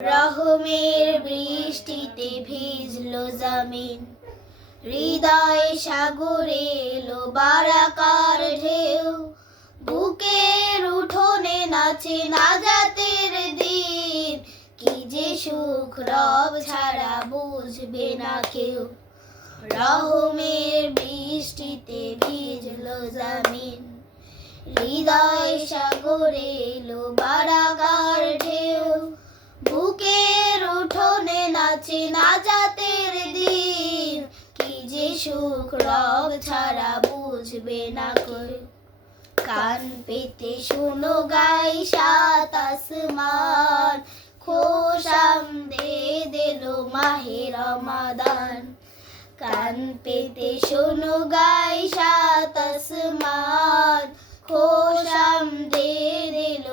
রহমের বৃষ্টিতে ভিজলো জমিন, হৃদয় সাগরে এলো বারাকার ঢেউ, বুকের উঠোনে নাচে নাজাতের দিন, কি যে সুখ রব ছাড়া বুঝবে না কেউ। রহমের বৃষ্টিতে ভিজলো জমিন, হৃদয় সাগরে এলো বারাকার ঢেউ, বুকের উঠোনে নাচে নাজাতের দিন, কি যে সুখ রব ছাড়া বুঝবে না কেউ। কান পেতে শোনো গাই সাত আসমান, খোশামদেদ এলো মাহে রমাদান। কান পেতে শোনো গাই সাত আসমান, খোশামদেদ এলো